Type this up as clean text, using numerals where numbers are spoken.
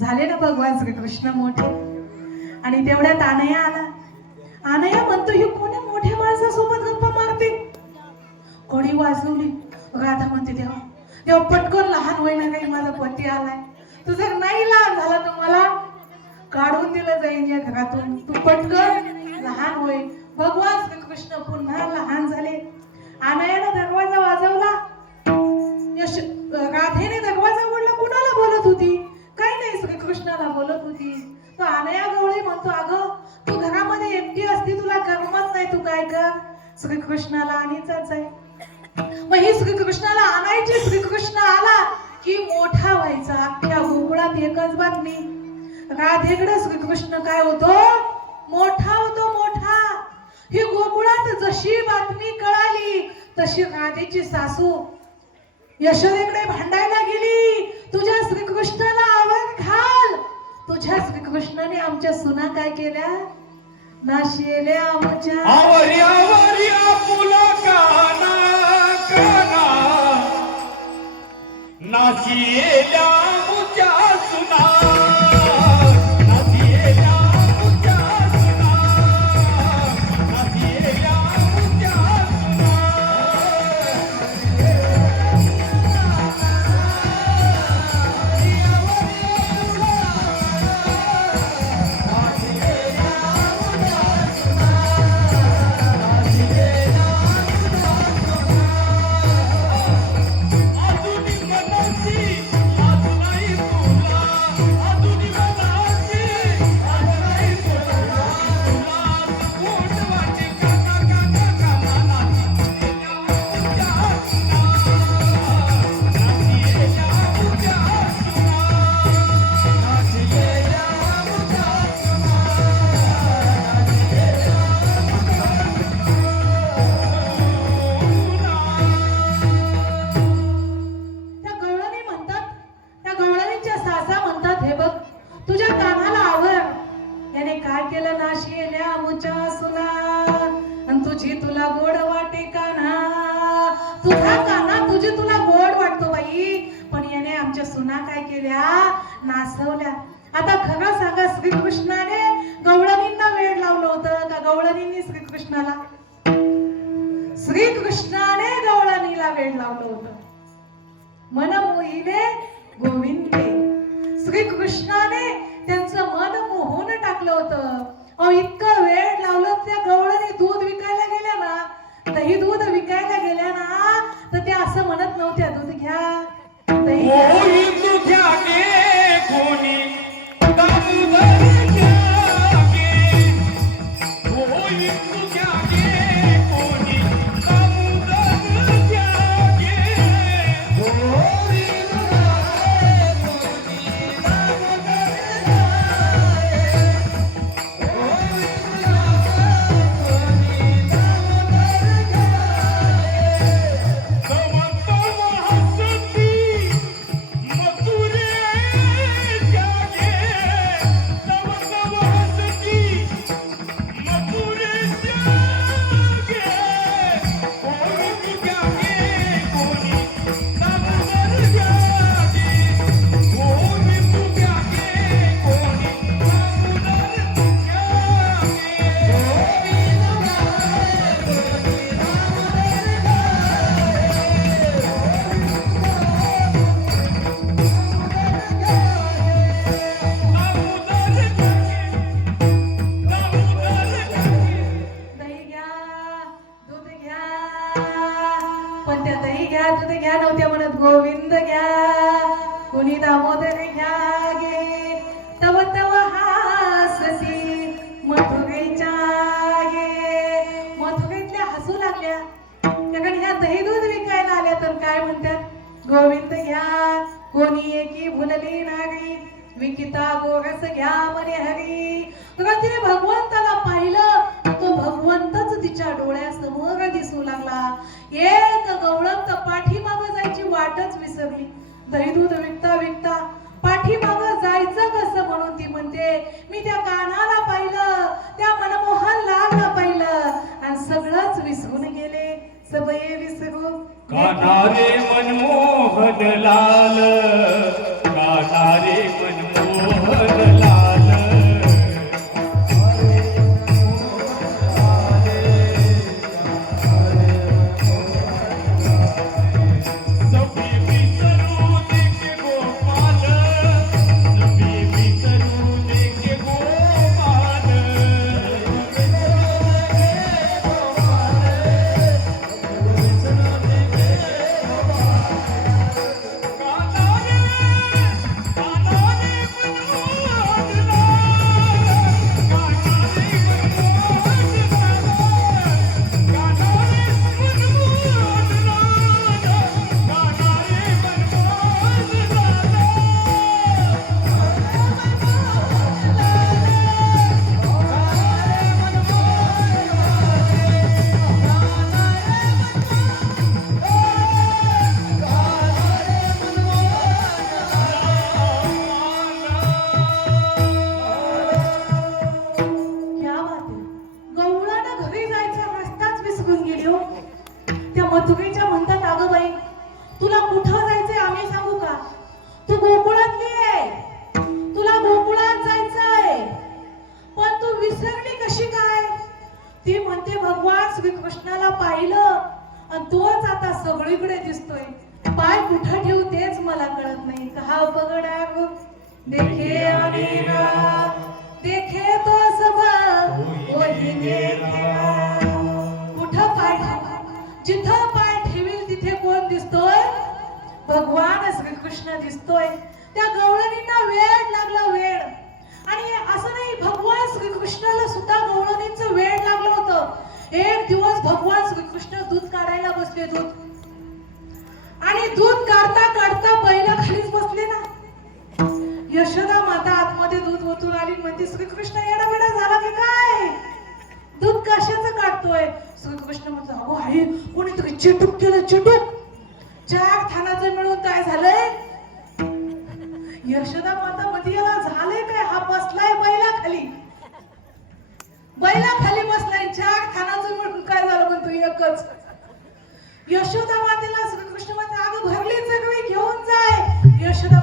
झाले ना भगवान श्रीकृष्ण मोठे. आणि तेवढ्यात अनया आला. अनया म्हणतो ही कोणी मोठ्या माणसासोबत गप्पा मारते. कोणी वाजवली. राधा म्हणते देवा तेव्हा पटकन लहान होईना काही माझा पती आलाय. तू जर नाही लहान झाला तर मला काढून दिलं जाईल या घरातून. तू पटकन लहान होय. भगवान श्रीकृष्ण पुन्हा लहान झाले. अनयाने दरवाजा वाजवला. राधेने दरवाजा उघडला. कुणाला बोलत होती? काही नाही, श्रीकृष्णाला बोलत होती. तो अनया गवळी म्हणतो अगं तू घरामध्ये एकटी असती, तुला करमत नाही, तू काय कर? श्रीकृष्णाला आणायचाच आहे. मग ही श्रीकृष्णाला आणायची. श्रीकृष्ण आला की मोठा व्हायचा. अख्ख्या गोकुळात एकच बातमी. राधेकडे श्रीकृष्ण काय होतो? मोठा होतो, मोठा. ही गोकुळात जशी बातमी कळाली तशी राधेची सासू यशोदेकडे भांडायला गेली. तुझ्या श्रीकृष्णाला आवर घाल. तुझ्या श्रीकृष्णाने आमच्या सुना काय केल्या? नाशिल्या आमच्या आवरी आवरी आपुला काना काना नाशिल्या आमच्या सुना नाचवल्या. आता खरं सांगा, श्रीकृष्णाने गवळणींना वेड लावलं होतं का गवळणींनी श्रीकृष्णाला? श्रीकृष्णाने गवळणीला वेड लावलं होतं. मन मोहिले गोविंदे. श्रीकृष्णाने त्यांचं मन मोहून टाकलं होतं. अहो इतकं वेड लावलं. त्या गवळणी दूध विकायला गेल्या ना, दही दूध विकायला गेल्या ना, तर त्या असं म्हणत नव्हत्या दूध घ्या दही घ्या. कोणी नव्हत्या म्हणत. गोविंद घ्या, कुणी दामोदर घ्या गे. तव तव हासती मथुरेच्या गे. मथुरेतल्या हसू लागल्या. कारण ह्या दही दूध विकायला आल्या तर काय म्हणतात? गोविंद घ्या, कोणी एकी भुलली नारी. विकिता गोरस घ्या मने हरी. तर तिने भगवंताला पाहिलं. तो भगवंतच तिच्या डोळ्यासमोर दिसू लागला. एक गवळण पाठीमागं जायची वाटच विसरली. दही दूध विकता विकता पाठीमागं जायचं कसं म्हणून ती म्हणते, मी त्या कान्हाला पाहिलं, त्या मनमोहन लालला पाहिलं आणि सगळंच विसरून गेले. सबये विसरू कान्हा रे मनमोहन लाल, कान्हा रे मनमोहन तू गोकुळातली आहे, तुला गोकुळात जायचंय, पण तू विसरली कशी काय? ती म्हणते भगवान श्रीकृष्णाला पाहिलं आणि तोच आता सगळीकडे दिसतोय, पाय कुठं ठेवू तेच मला कळत नाही. कहा पगडा गो देखे अनेरा, देखे तो सब वही देखेगा. कुठं पाय ठेवू? जिथं पाय ठेवील तिथे कोण दिसतोय? भगवान श्रीकृष्ण दिसतोय. त्या गवळणींना वेळ लागला, वेळ. आणि असं नाही, भगवान श्रीकृष्णाला सुद्धा गवळणींचं वेळ लागलं होतं. एक दिवस भगवान श्रीकृष्ण दूध काढायला बसले, दूध. आणि दूध काढता काढता बैला खालीच बसले ना. यशोदा माता आतमध्ये दूध ओतून आली, म्हणते श्रीकृष्ण येडाबिडा झाला की काय? दूध कशाचं काढतोय? श्रीकृष्ण म्हणतो, अगो आई, कोणीतरी चिटूक केलं, चिटूक. 4 थानाचं मिळून काय झालंय? यशोदा माता मध्ये याला झालंय काय? हा बसलाय बैला खाली, बैला खाली बसलाय. 4 थानाचं मिळून काय झालं म्हणतो? एकच. यशोदा मातेला श्रीकृष्ण म्हणते, अगं भरली सगळी घेऊन जाय. यशोदा